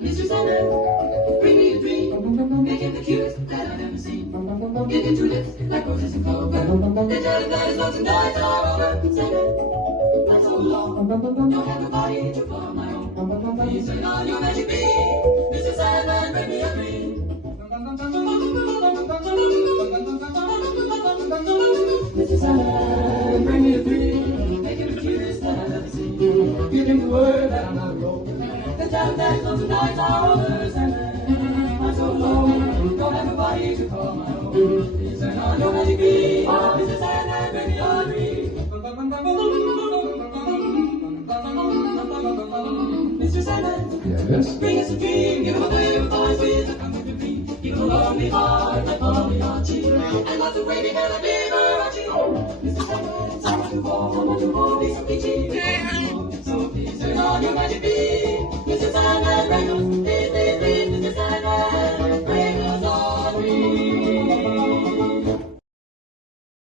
Mr. Sandman, bring me a dream. Make it the cutest that I've ever seen. Give it two lips like roses and clover. They tell us that his lonesome days are over. Sandman, I'm so alone. Don't have nobody to call my own. Please turn on your magic beam. Mr. Sandman, bring me a dream. Mr. Sandman, bring me a dream. Make it the cutest that I've ever seen. Give him the word that I'm not alone. They tell us that his lonesome days are over. Sandman, I'm so alone. Don't have nobody to call my own. Please turn on your magic beam. Mr. Sandman, bring me a dream. Mr. Sandman, Yes? bring us a dream. Give him a wave of voice with a comforting beam. Give him a lovely heart like Pagliacci, and lots of wavy hair like Liberace. Mr. Sandman, someone to hold, be so peachy. So please turn on your magic beam.